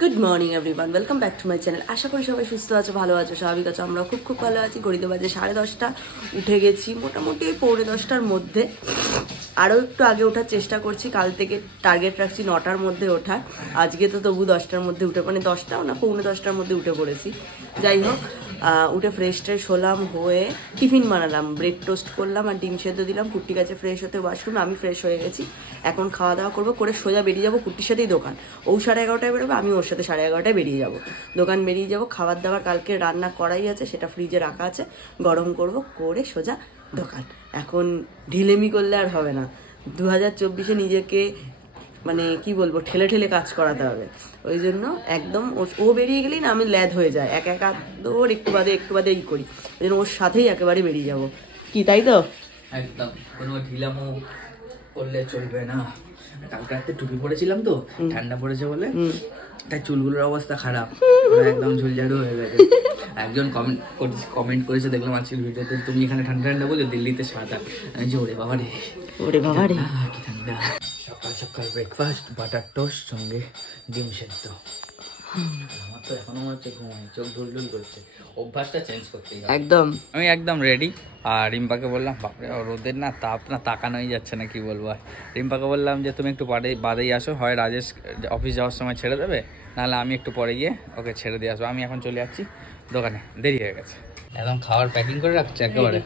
Good morning everyone, welcome back to my channel. আশা করি সবাই সুস্থ আছো, ভালো আছো, স্বাভাবিক আছো। আমরা খুব ভালো আছি। ঘড়িতে বাজে 10:30, উঠে গেছি মোটামুটি 9:45-র মধ্যে। আরও একটু আগে ওঠার চেষ্টা করছি, কাল থেকে টার্গেট রাখছি 9টার মধ্যে ওঠার। আজকে তো তবু 10টার মধ্যে উঠে, মানে 10টাও না, 9:45-র মধ্যে উঠে পড়েছি। যাই হোক, উঠে ফ্রেশ ট্রেশ হলাম, হয়ে টিফিন বানালাম, ব্রেড টোস্ট করলাম আর ডিম সেদ্ধ দিলাম। কুট্টি কাছে ফ্রেশ হতে ওয়াশরুমে, আমি ফ্রেশ হয়ে গেছি। এখন খাওয়া দাওয়া করবো, করে সোজা বেরিয়ে যাবো কুট্টির সাথেই দোকান। ও 11:30টায় বেরোবে, আমি ওর সাথে 11:30টায় বেরিয়ে যাবো দোকান। বেরিয়ে যাবো, খাবার দাবার কালকে রান্না করাই আছে, সেটা ফ্রিজে রাখা আছে, গরম করব, করে সোজা দোকান। এখন ঢিলেমি করলে আর হবে না। 2024-এ নিজেকে মানে কি বলবো, ঠেলে ঠেলে কাজ করাতে হবে। ওই জন্য একদম ও বেরিয়ে গেলেই না আমি ল্যাদ হয়ে যায়, একা দৌড় একটু বাদে ই করি। ওই জন্য ওর সাথেই একেবারে বেরিয়ে যাব। কি তাই তো? একদম কোনো ঢিলামো করলে চলবে না। কালকে রাতে টুপি পরেছিলাম তো, ঠান্ডা পড়েছে বলে, তাই চুলগুলোর অবস্থা খারাপ, একদম ঝুলঝাড়ু হয়ে গেছে। একজন কমেন্ট করেছে দেখলাম আজকের ভিডিওতে, তুমি এখানে ঠান্ডা বলে দিল্লিতে সাদা। আমি যে ওরে বাবা রে কি ঠান্ডা। সকাল ব্রেকফাস্ট, বাটার টোস্ট সঙ্গে ডিম সেদ্ধ। আমার তো এখনো মনে হচ্ছে ঘুমাই, চোখ ঢুলঢুল করছে। অভ্যাসটা চেঞ্জ করতেই হবে। একদম আমি একদম রেডি। আর রিম্পাকে বললাম, বাপরে রোদের না তাপ না তাকানোই যাচ্ছে না, কি বলবো। আর রিম্পাকে বললাম যে তুমি একটু বাদেই আসো, হয় রাজেশ অফিস যাওয়ার সময় ছেড়ে দেবে, নাহলে আমি একটু পরে গিয়ে ওকে ছেড়ে দিয়ে আসবো। আমি এখন চলে যাচ্ছি দোকানে, দেরি হয়ে গেছে। একদম খাবার প্যাকিং করে রাখছি একেবারে।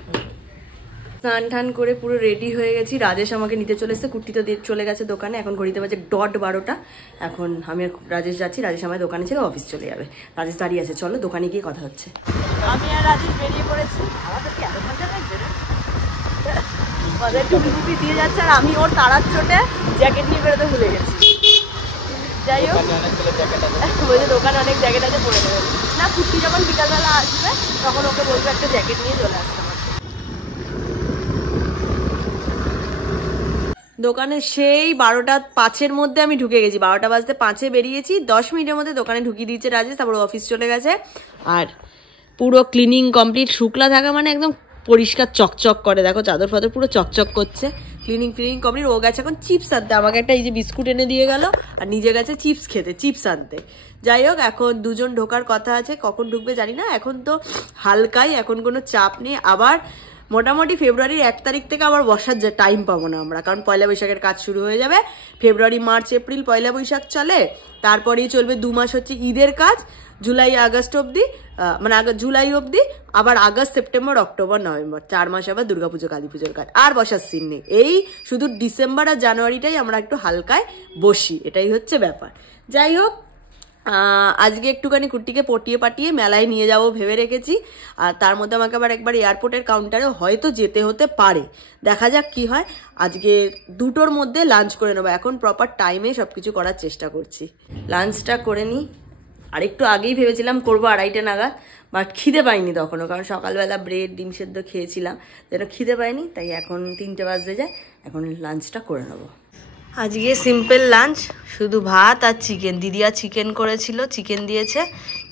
স্নান টান করে পুরো রেডি হয়ে গেছি। রাজেশ আমাকে নিতে চলে এসেছে, কুট্টি তো চলে গেছে দোকানে। এখন ঘড়িতে বাজে 12:30। এখন আমি আর রাজেশ যাচ্ছি, রাজেশ আমার দোকানে ছিল, অফিস চলে যাবে। রাজেশ দাঁড়িয়ে আছে, চলো দোকানে গিয়ে কথা হচ্ছে। আমি আর রাজেশ বেরিয়ে পড়েছি। আমাদের কি এত ঠান্ডা লাগছে না? আমাদের টুপি দিয়ে যাচ্ছে, আর আমি ওর তাড়ার চোটে জ্যাকেট নিয়ে বেরোতে ভুলে গেছি। যাই হোক, বলছে দোকানে অনেক জ্যাকেট আছে, পরে দেবে না। কুট্টি যখন বিকালবেলা আসবে তখন ওকে বলবো একটা জ্যাকেট নিয়ে চলে আসতে। দোকানে সেই 12:05-এর মধ্যে আমি ঢুকে গেছি। 12:05 বেরিয়েছি, 10 মিনিটের মধ্যে দোকানে ঢুকিয়ে দিয়েছে রাজেশ। তারপর অফিস চলে গেছে। আর পুরো ক্লিনিং কমপ্লিট। শুকলা থাকা মানে একদম পরিষ্কার চকচক করে, দেখো চাদর ফাদর পুরো চকচক করছে। Cleaning complete. ও গেছে এখন চিপস আনতে, আমাকে একটা এই যে বিস্কুট এনে দিয়ে গেল, আর নিজে গেছে চিপস খেতে, চিপস আনতে। যাই হোক, এখন দুজন ঢোকার কথা আছে, কখন ঢুকবে জানি না। এখন তো হালকাই, এখন কোনো চাপ নেই। আবার মোটামুটি ফেব্রুয়ারির 1 তারিখ থেকে আবার বসার যে টাইম পাবো না আমরা, কারণ পয়লা বৈশাখের কাজ শুরু হয়ে যাবে। ফেব্রুয়ারি, মার্চ, এপ্রিল পয়লা বৈশাখ চলে, তারপরেই চলবে 2 মাস হচ্ছে ঈদের কাজ, জুলাই আগস্ট অবধি, মানে জুলাই অবধি, আবার আগস্ট, সেপ্টেম্বর, অক্টোবর, নভেম্বর, 4 মাস আবার দুর্গাপুজো, কালী পুজোর কাজ। আর বসার সিন নেই। এই শুধু ডিসেম্বর আর জানুয়ারিটাই আমরা একটু হালকায় বসি, এটাই হচ্ছে ব্যাপার। যাই হোক, আজকে একটুখানি কুট্টিকে পটিয়ে পাটিয়ে মেলায় নিয়ে যাব ভেবে রেখেছি। আর তার মধ্যে আমাকে আবার একবার এয়ারপোর্টের কাউন্টারে হয়তো যেতে হতে পারে, দেখা যাক কি হয়। আজকে 2টোর মধ্যে লাঞ্চ করে নেবো। এখন প্রপার টাইমে সবকিছু করার চেষ্টা করছি। লাঞ্চটা করে নিই। আর একটু আগেই ভেবেছিলাম করবো 2:30 নাগাদ, বাট খিদে পাইনি তখনও, কারণ সকালবেলা ব্রেড ডিম সেদ্ধ খেয়েছিলাম, যেন খিদে পাইনি। তাই এখন 3টে বাজতে যায়, এখন লাঞ্চটা করে নেবো। আজকে সিম্পল লাঞ্চ, শুধু ভাত আর চিকেন। দিদিয়া চিকেন করেছিল, চিকেন দিয়েছে,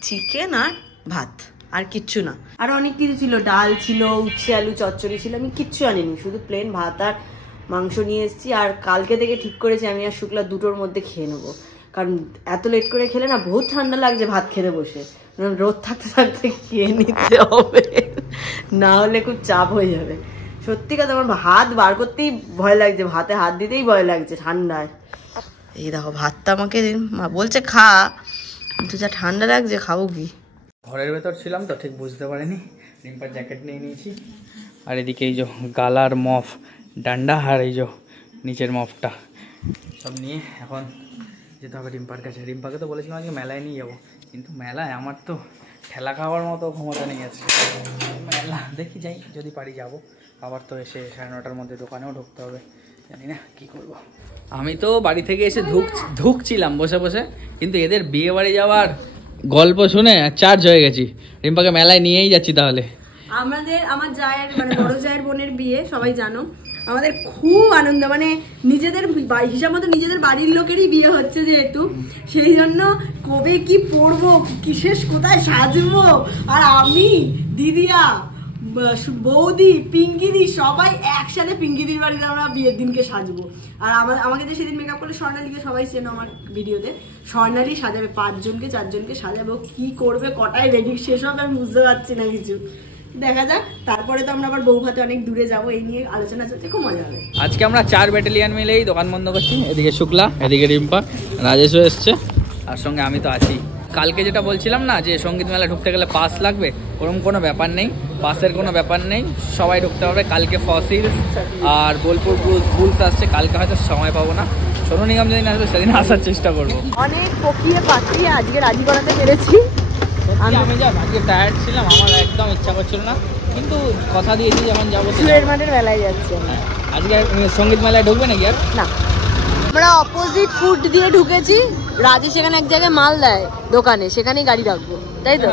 চিকেন আর ভাত, আর কিচ্ছু না। আরো অনেক কিছু ছিল, ডাল ছিল, উচ্ছে আলু চচ্চড়ি ছিল, আমি কিচ্ছু আনিনি, শুধু প্লেন ভাত আর মাংস নিয়ে এসেছি। আর কালকে থেকে ঠিক করেছি আমি আর শুক্লা 2টোর মধ্যে খেয়ে নেবো, কারণ এত লেট করে খেলে না বহুত ঠান্ডা লাগছে ভাত খেতে বসে। রোদ থাকতে থাকতে খেয়ে নিতে হবে, না হলে খুব চাপ হয়ে যাবে। সত্যি কথা, আমার হাত বার করতেই ভয় লাগছে, ভাতে হাত দিতেই ভয় লাগছে ঠান্ডায়। এই দেখো ভাতটা আমাকে বলছে খা, কিন্তু যা ঠান্ডা লাগছে খাবো কি। ঘরের ভেতর ছিলাম তো ঠিক বুঝতে পারিনি। রিম্পার জ্যাকেট নিয়ে নিয়েছি, আর এদিকে এই যে গালার মফ, ডান্ডা, আর এই যে নিচের মফটা সব নিয়ে এখন যেতে হবে রিম্পার কাছে। রিম্পাকে তো বলেছিলাম আজকে মেলায় নিয়ে যাবো, কিন্তু মেলায় আমার তো ঠেলা খাওয়ার মতো ক্ষমতা নেই আছে। মেলা দেখি যাই, যদি পারি যাবো। আবার তো এসে 9:30-র মধ্যে দোকানেও ঢুকতে হবে, জানি না কি করব। আমি তো বাড়ি থেকে এসে ঢুকছিলাম বসে বসে, কিন্তু এদের বিয়ে বাড়ি যাওয়ার গল্প শুনে চার্জ হয়ে গেছি। রিম্পাকে মেলায় নিয়েই যাচ্ছি। তাহলে আমার জায়ের মানে বড় জায়ের বোনের বিয়ে, সবাই জানো, আমাদের খুব আনন্দ, মানে নিজেদের হিসাব মতো নিজেদের বাড়ির লোকেরই বিয়ে হচ্ছে যেহেতু, সেই জন্য কবে কি পরবো, কিসের কোথায় সাজবো, আর আমি দিদিয়া বৌদি পিঙ্কিদি সবাই একসাথে পিঙ্কিদির বাড়িতে আমরা বিয়ের দিনকে সাজবো। আর আমাকে যে সেদিন মেকআপ করলে স্বর্ণালীকে সবাই চেনো আমার ভিডিওতে, স্বর্ণালী সাজাবে 5 জনকে 4 জনকে সাজাবো। কি করবে, কটায় রেডি শেষ হবে আমি বুঝতে পারছি না কিছু, দেখা যাক। তারপরে তো আমরা আবার বউ ভাতে অনেক দূরে যাবো, এই নিয়ে আলোচনা চলছে, খুব মজা হবে। আজকে আমরা 4 ব্যাটালিয়ান মিলেই দোকান বন্ধ করছি। এদিকে শুক্লা, এদিকে রিম্পা, রাজেশও এসছে, আর সঙ্গে আমি তো আছি। কালকে যেটা বলছিলাম না যে সঙ্গীত মেলা ঢুকতে গেলে পাস লাগবে, ওরকম কোনো ব্যাপার নেই, পাসের কোনো ব্যাপার নেই, সবাই ঢুকতে পারবে। কালকে ফসিলস আর বোলপুর বুলস আসছে, কালকে হয়তো সময় পাবো না, সোনু নিগম যেদিন আসবে সেদিন আসার চেষ্টা করবো। অনেক পকিয়ে পাকিয়ে আজকে রাজি করাতে পেরেছি। আমি যা আজকে টায়ার্ড ছিলাম, আমার একদম ইচ্ছা করছিল না, কিন্তু কথা দিয়েছি যখন যাবো। ফুলের মাঠের মেলায় যাচ্ছে। আজকে সঙ্গীত মেলায় ঢুকবে নাকি আর না? আমরা অপোজিট ফুড দিয়ে ঢুকেছি, রাজেশ সেখানে এক জায়গায় মাল দেয় দোকানে, সেখানেই গাড়ি রাখবো, তাই তো?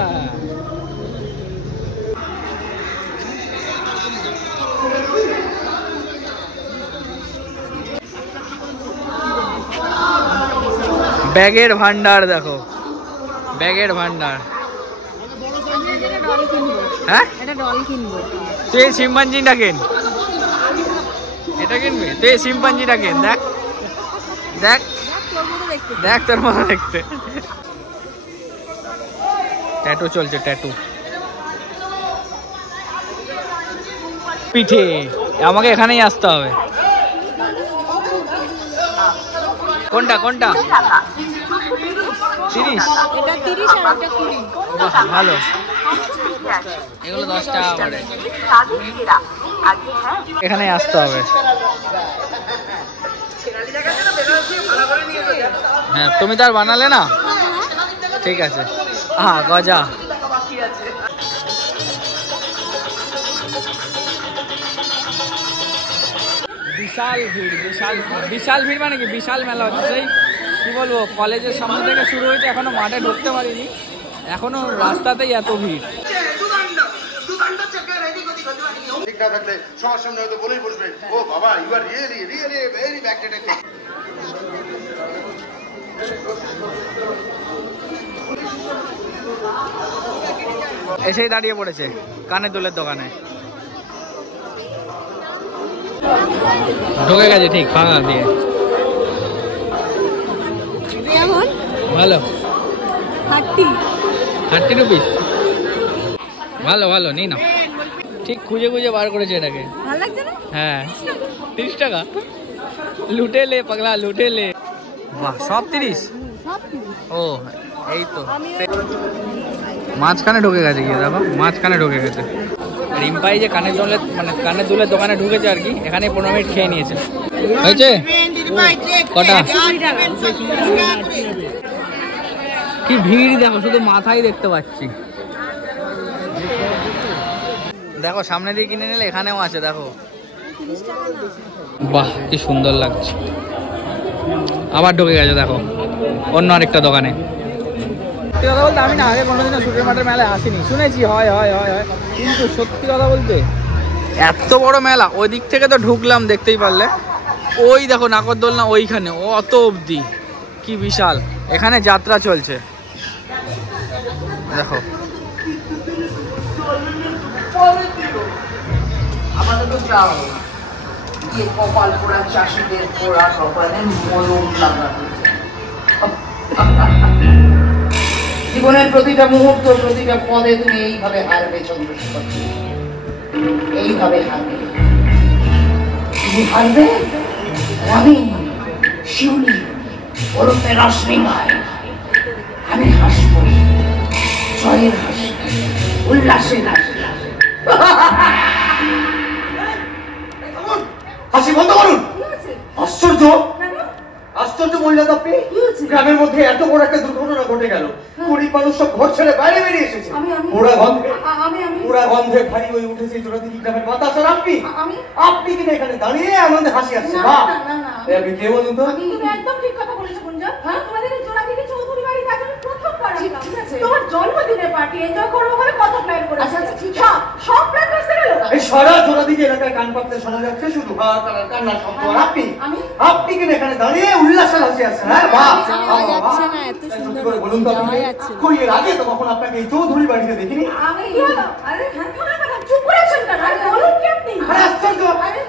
ব্যাগের ভান্ডার দেখো, ব্যাগের ভান্ডার। হ্যাঁ, তুই এই শিম্পাঞ্জিটা কেন, এটা কিনবি? তুই এই শিম্পাঞ্জিটা কেন, দেখ দেখ দেখ, তোর মতো দেখতে। ট্যাটু চলছে, ট্যাটু পিঠে। আমাকে এখানেই আসতে হবে। কোনটা কোনটা? 30? ভালো, এগুলো 10 টাকা করে। এখানে আসতে হবে। হ্যাঁ, তুমি তো আর বানালে না, ঠিক আছে। হ্যাঁ, গজা। বিশাল ভিড়, বিশাল ভিড় মানে কি, বিশাল মেলা হচ্ছে। সেই কি বলবো, কলেজের সামনে থেকে শুরু হয়েছে, এখনো মাঠে ঢুকতে পারিনি, এখনো রাস্তাতেই এত ভিড়। এসেই দাঁড়িয়ে পড়েছে কানের দুলের দোকানে, ঢুকে গেছে ঠিক ফাঁকা দিয়ে। ভালো, 30 রুপিস, ভালো ভালো, নেই না, ঠিক খুঁজে খুঁজে বার করেছে এটাকে। হ্যাঁ, 30 টাকা, লুটে লে পাগলা, লুটে লে। বাহ, সব 30? ও এই তো মাঝখানে ঢুকে গেছে, গিয়ে দেখো মাঝখানে ঢুকে গেছে। রিম্পাই যে কানের দুলের মানে কানের দুলের দোকানে ঢুকেছে আর কি, এখানে 15 মিনিট খেয়ে নিয়েছে। হয়েছে কটা? কি ভিড় দেখো, শুধু মাথায় দেখতে পাচ্ছি। দেখো সামনে দিয়ে কিনে নিলে এখানেও আছে, দেখো। বাহ, কি সুন্দর লাগছে। আবার ঢুকে গেছে দেখো অন্য আরেকটা দোকানে। সত্যি কথা বলতে আমি না আগে কোনোদিনও শুটের মাঠের মেলায় আসিনি, শুনেছি হয় হয় হয় হয়, কিন্তু সত্যি কথা বলতে এত বড় মেলা, ওই দিক থেকে তো ঢুকলাম দেখতেই পারলে, ওই দেখো নাগরদোলনা ওইখানে, অত অবধি, কি বিশাল। এখানে যাত্রা চলছে দেখো। কপাল পোড়া চাষিদের পোড়া কপালে মলম লাগানো। জীবনের প্রতিটা মুহূর্ত, প্রতিটা পদে তুমি এইভাবে হারবে চন্দ্রশেখর, এইভাবে হারবে। তুমি হারবে আমি শিউলি ওরফে রশ্মি ভাই, আমি হাসবো জয়ের হাসি, উল্লাসের হাসি। হাসি বন্ধ করুন। আশ্চর্য, আশ্চর্য মহিলা আপনি, গ্রামের মধ্যে এত বড় একটা দুর্ঘটনা ঘটে গেল, গরিব মানুষ সব ঘর ছেড়ে বাইরে বেরিয়ে এসেছে, পুরা গন্ধে ভারী হয়ে উঠেছে জোড়াদিঘি গ্রামের বাতাস। আর আপনি কিনা এখানে দাঁড়িয়ে আমাদের হাসি আসছে। আপনি কে বলুন তো? একদম ঠিক কথা বলেছো গুঞ্জন। তোমাদের জোড়াদিঘি চৌধুরী বাড়ি কাছে প্রথমবার আসলাম, তোমার জন্মদিনের পার্টি এনজয় করবো বলে কত প্ল্যান করেছি। সব প্ল্যান ভেস্তে গেল। এই সারা জোড়াদিঘি এলাকায় কান পাততে শোনা যাচ্ছে শুধু কান্নার শব্দ। আর আপনি কিনা এখানে দাঁড়িয়ে উল্লাসের হাসি আসছে। হ্যাঁ, বলুন তো আপনি এর আগে তো কখন আপনাকে এই চৌধুরী বাড়িতে দেখিনি। চুপ করে বলুন কি আপনি? আরে আশ্চর্য,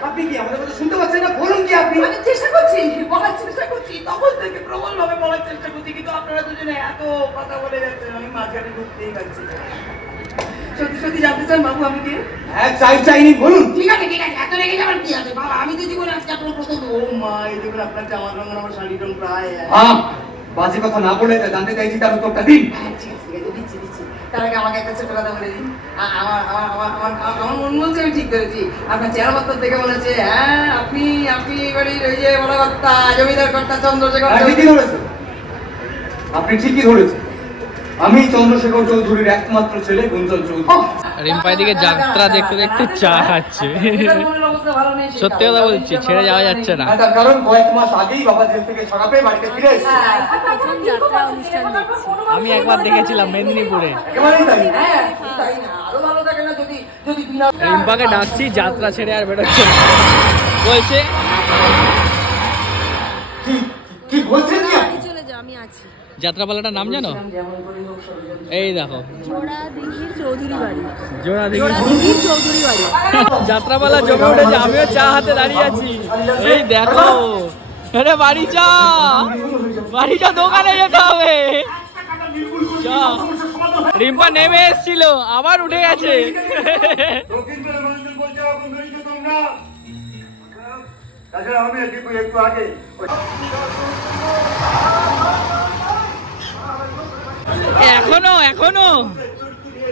আপনি কি আমাদের কথা শুনতে পাচ্ছেন না? বলুন কি আপনি? আমি চেষ্টা করছি, বলার চেষ্টা করছি, তখন থেকে প্রবল ভাবে বলার চেষ্টা করছি, কিন্তু আপনারা দুজনে এত কথা বলে যাচ্ছেন আমি মাঝখানে ঢুকতেই পারছি না। সত্যি সত্যি জানতে চান বাবু আমি কে? হ্যাঁ, চাইনি, বলুন। ঠিক আছে, এত রেগে যাবার কি আছে বাবা, আমি তো জীবনে আজকে আপনার প্রথম। ও মা, এই দেখুন আপনার জামার রঙ আর আমার শাড়ির রঙ প্রায় এক। বাজে কথা না বলে জানতে চাইছি, তার উত্তরটা দিন। ঠিক আছে, দিচ্ছি। তার আগে আমাকে একটা ছোট কথা বলে দিন। আমার মন বলছে আমি ঠিক করেছি। আপনার চেহারা পত্র দেখে মনে হচ্ছে হ্যাঁ আপনি বাড়ির ওই যে বড় কর্তা, জমিদার কর্তা চন্দ্রশেখর। ঠিকই ধরেছেন, আপনি ঠিকই ধরেছেন। আমি চন্দ্রশেখর চৌধুরীর একমাত্র ছেলে গুঞ্জন চৌধুরী। রিম্পা দিকে যাত্রা দেখতে দেখতে চা খাচ্ছে। সত্যি কথা বলছি, ছেড়ে যাওয়া যাচ্ছে না। তার কারণ কয়েক মাস আগেই বাবা জেল থেকে ছাড়া পেয়ে বাড়িতে ফিরে এসেছে। আমি একবার দেখেছিলাম মেদিনীপুরে। একেবারেই তাই। আরো ভালো থাকে না যদি রিম্পাকে ডাকছি, যাত্রা ছেড়ে আর বেরোচ্ছে না। বলছে কি বলছেন কি? চলে যাও, আমি আছি। যাত্রাপালাটার নাম জানো? এই দেখো, জোড়াদিঘির চৌধুরী বাড়ি। জোড়াদিঘির চৌধুরী বাড়ি। যাত্রাপালা জমে উঠেছে, আমিও চা হাতে দাঁড়িয়ে আছি। এই দেখো, আরে বাড়ি চা, দোকানে যেতে হবে। রিম্পা নেমে এসেছিল, আবার উঠে গেছে। এখনো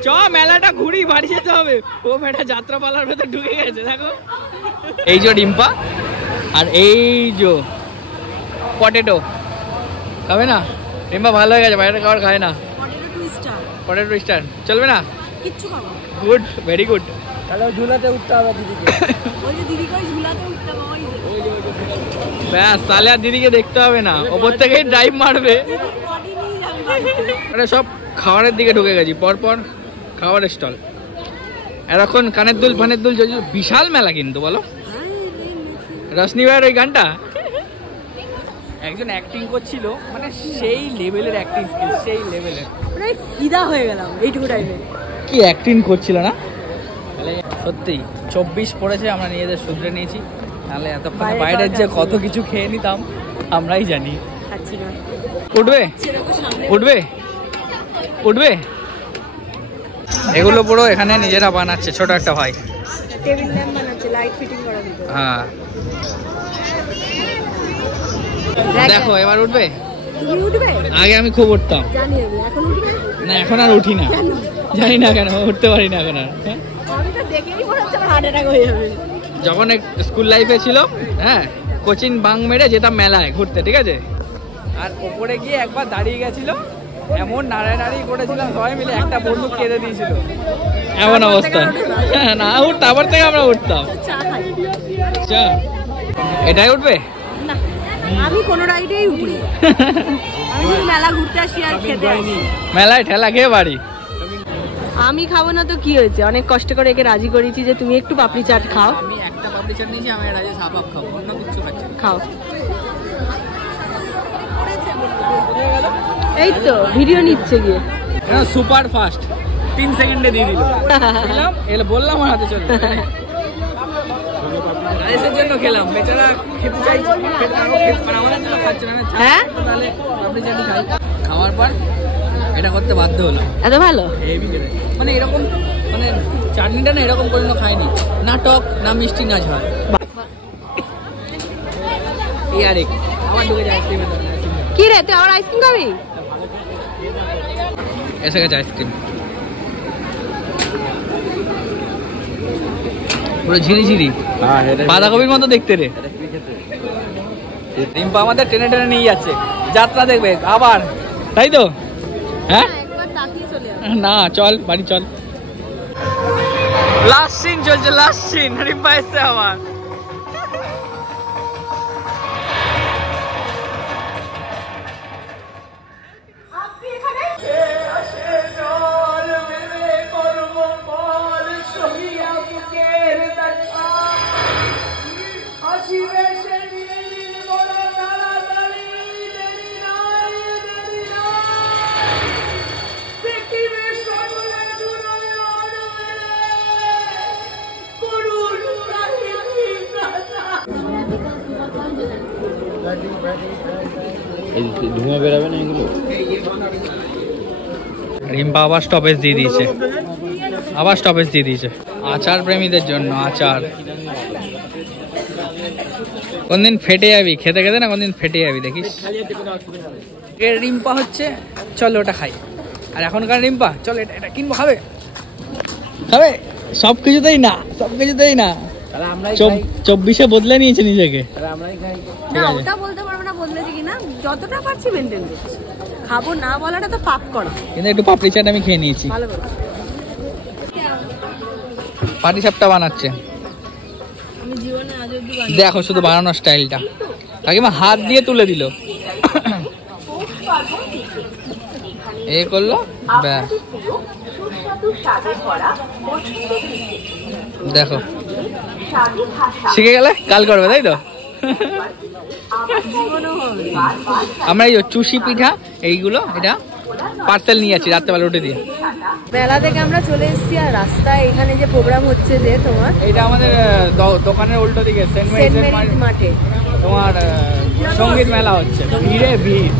চ, মেলাটা ঘুরি, বাড়ি যেতে হবে। ও মেয়েটা যাত্রাপালার ভেতর ঢুকে গেছে, দেখো। এই যে রিম্পা, আর এই যে পটেটো খাবে না। রিম্পা ভালো হয়ে গেছে, বাইরের খাবার খায় না। পটেটো টুইস্টার চলবে না? কিচ্ছু খাবো। Good, very good. তাহলে ঝুলাতে উঠতে হবে দিদিকে। ওই যে দিদিকে ওই ঝুলাতে উঠতে হবে। ব্যাস, তাহলে আর দিদিকে দেখতে হবে না, ওপর থেকেই ড্রাইভ মারবে। আরে সব খাবারের দিকে ঢুকে গেছি, পরপর খাবারের স্টল। এরকম কানের দুল ফানের দুল, বিশাল মেলা কিন্তু, বলো। রশনি ভাইয়ের ওই গানটা একজন অ্যাক্টিং করছিল, মানে সেই লেভেলের অ্যাক্টিং স্কিল, সেই লেভেলের। মানে ফিদা হয়ে গেলাম এইটুকু টাইমে। কি অ্যাক্টিং করছিল না সত্যি। 24 পড়েছে, আমরা নিজেদের শুধরে নিয়েছি, তাহলে এতক্ষণ বাইরের যে কত কিছু খেয়ে নিতাম আমরাই জানি। উঠবে এগুলো পুরো এখানে নিজেরা বানাচ্ছে, ছোট একটা ভাই টেবিল ল্যাম্প বানাচ্ছে, লাইট ফিটিং করা ভিতরে। হ্যাঁ, দেখো এবার উঠবে। তুমি উঠবে? আগে আমি খুব উঠতাম, জানি আমি। এখন উঠবে না? এখন আর উঠি না, জানি না কেন উঠতে পারি না এখন আর। আমি তো দেখেই মনে হচ্ছে আমার হার্ট অ্যাটাক হয়ে যাবে। যখন স্কুল লাইফে ছিল, হ্যাঁ, কোচিং বাং মেরে যেতাম মেলায় ঘুরতে, ঠিক আছে। আর ওপরে গিয়ে একবার দাঁড়িয়ে গেছিল, এমন নাড়ানাড়ি করেছিলাম সবাই মিলে, একটা বন্দুক কেঁদে দিয়েছিল, এমন অবস্থা। না উঠতাম, আবার থেকে আমরা উঠতাম। চা, এটাই উঠবে না, আমি কোনো রাইডেই উঠি। আমি মেলা ঘুরতে আসি আর খেতে আসি, মেলায় ঠেলা খেয়ে বাড়ি। আমি খাবো না তো কি হয়েছে, অনেক কষ্ট করে একে রাজি করেছি যে তুমি একটু পাপড়ি চাট খাও। আমি একটা পাপড়ি চাট নিয়েছি, আমি রাজে সাপাপ খাবো, অন্য কিছু খাচ্ছি। খাও। এই তো ভিডিও নিচ্ছে গিয়ে, সুপার ফাস্ট 3 সেকেন্ডে দিয়ে দিল। বললাম আমার হাতে চলে, রাজেশের জন্য খেলাম, বেচারা খেতে চাইছে, আমাদের জন্য খাচ্ছে না। হ্যাঁ, তাহলে পাপড়ি চাটই খাই। খাওয়ার পর এটা করতে বাধ্য হলো। এত ভালো মানে এরকম, মানে চাটনিটা না এরকম কোনো খাইনি, না টক না মিষ্টি না ঝাল। এই আরেক আবার ঢুকে যায় আইসক্রিমের দোকানে। কি রে, তুই আবার আইসক্রিম খাবি? এসে গেছে আইসক্রিম, পুরো ঝিরিঝিরি, বাঁধাকপির মতো দেখতে রে। রিম্পা আমাদের টেনে টেনে নিয়ে যাচ্ছে, যাত্রা দেখবে আবার, তাই তো? হ্যাঁ, না চল বাড়ি চল। লাস্ট সিন চলছে, লাস্ট সিন। রিম্পা এসছে আবার। ধুঁয়া বেরাবে না এগুলো? রিম্পা আবার স্টপেজ দিয়ে দিয়েছে, আচার প্রেমীদের জন্য আচার। কোনদিন ফেটে যাবি খেতে খেতে না, কোনদিন ফেটে যাবি দেখিস। রিম্পা হচ্ছে চলো ওটা খাই, আর এখনকার রিম্পা চলো এটা কিনবো, খাবে সব কিছুতেই না 24-এ বদলে নিয়েছে নিজেকে। না ওটা বলতে পারবো না বদলেছি কিনা, যতটা পারছি মেনটেন করছি। খাবো না বলাটা তো পাপ করা। কিন্তু একটু পাপড়ি চাট আমি খেয়ে নিয়েছি। ভালো করে পাটি সাপটা বানাচ্ছে, আমি জীবনে আজ অব্দি দেখো শুধু বানানোর স্টাইলটা। কাকিমা হাত দিয়ে তুলে দিল, এ করলো, দেখো শিখে গেলে কাল করবে, তাই তো? আমরা এই চুষি পিঠা এইগুলো এটা পার্সেল নিয়ে যাচ্ছি রাত্রেবেলা উঠে দিয়ে। মেলা থেকে আমরা চলে এসেছি, আর রাস্তায় এখানে যে প্রোগ্রাম হচ্ছে যে তোমার, এটা আমাদের দোকানের উল্টো দিকে সেন্ট মেরিজ মাঠে তোমার সঙ্গীত মেলা হচ্ছে, ভিড়ে ভিড়।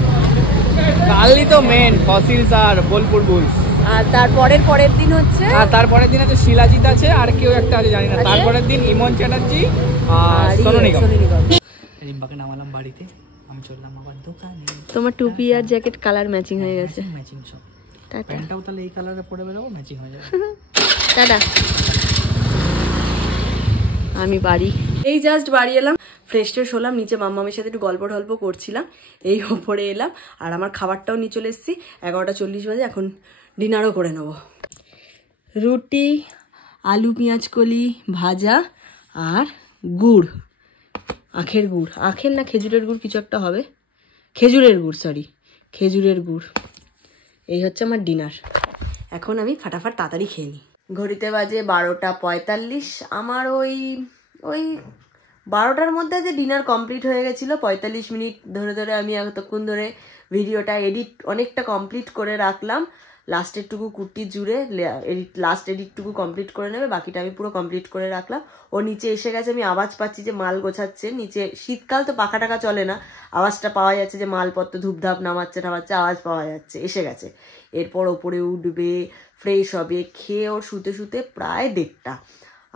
কালই তো মেন ফসিলস আর বোলপুর বুলস, আর পরের দিন হচ্ছে, আর তারপরের দিন আছে শিলাজিৎ আছে, আর কেউ একটা আছে জানি না। তারপরের দিন ইমন চ্যাটার্জি আর সোনু নিগম। রিম্পাকে নামালাম বাড়িতে, আমি চললাম আবার দোকানে। তোমার টুপি আর জ্যাকেট কালার ম্যাচিং হয়ে গেছে। ম্যাচিং সব, টাটা প্যান্টটাও তাহলে এই কালারে পরে বেরোবো, ম্যাচিং হয়ে যাবে। টাটা। আমি বাড়ি, এই জাস্ট বাড়ি এলাম, ফ্রেশ ট্রেশ হলাম, নিচে মাম্মামের সাথে একটু গল্প টল্প করছিলাম, এই ওপরে এলাম। আর আমার খাবারটাও নিয়ে চলে এসেছি, 11টা 40 বাজে, এখন ডিনারও করে নেব। রুটি, আলু পেঁয়াজ কলি ভাজা আর গুড়, আখের গুড়, আখের না খেজুরের গুড় কিছু একটা হবে, খেজুরের গুড়। এই হচ্ছে আমার ডিনার। এখন আমি ফাটাফাট তাড়াতাড়ি খেয়ে নিই। ঘড়িতে বাজে 12টা 45। আমার ওই 12টার মধ্যে যে ডিনার কমপ্লিট হয়ে গেছিলো। 45 মিনিট ধরে আমি এতক্ষণ ধরে ভিডিওটা অনেকটা কমপ্লিট করে রাখলাম। লাস্টেরটুকু কুর্তি জুড়ে লাস্ট এডিটটুকু কমপ্লিট করে নেবে, বাকিটা আমি পুরো কমপ্লিট করে রাখলাম। ও নিচে এসে গেছে, আমি আওয়াজ পাচ্ছি যে মাল গোছাচ্ছে নিচে। শীতকাল তো পাখা টাকা চলে না, আওয়াজটা পাওয়া যাচ্ছে যে মালপত্র ধূপধাপ নামাচ্ছে আওয়াজ পাওয়া যাচ্ছে, এসে গেছে। এরপর ওপরে উঠবে, ফ্রেশ হবে, খেয়ে ওর শুতে প্রায় 1:30।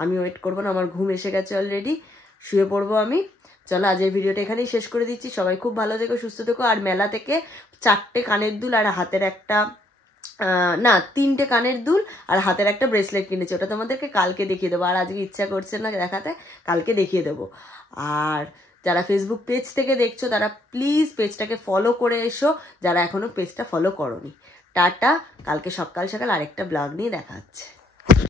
আমি ওয়েট করবো না, আমার ঘুম এসে গেছে অলরেডি, শুয়ে পড়বো আমি। চলো আজকের ভিডিওটা এখানেই শেষ করে দিচ্ছি। সবাই খুব ভালো থেকো, সুস্থ থেকো। আর মেলা থেকে 4টে কানের দুল আর হাতের একটা 3টে কানের দুল আর হাতের একটা ব্রেসলেট কিনেছি, ওটা তোমাদেরকে কালকে দেখিয়ে দেবো। আর আজকে ইচ্ছা করছে না দেখাতে, কালকে দেখিয়ে দেবো। আর যারা ফেসবুক পেজ থেকে দেখছো তারা প্লিজ পেজটাকে ফলো করে এসো, যারা এখনো পেজটা ফলো করোনি। টাটা, কালকে সকাল আরেকটা ব্লগ নিয়ে দেখা হচ্ছে।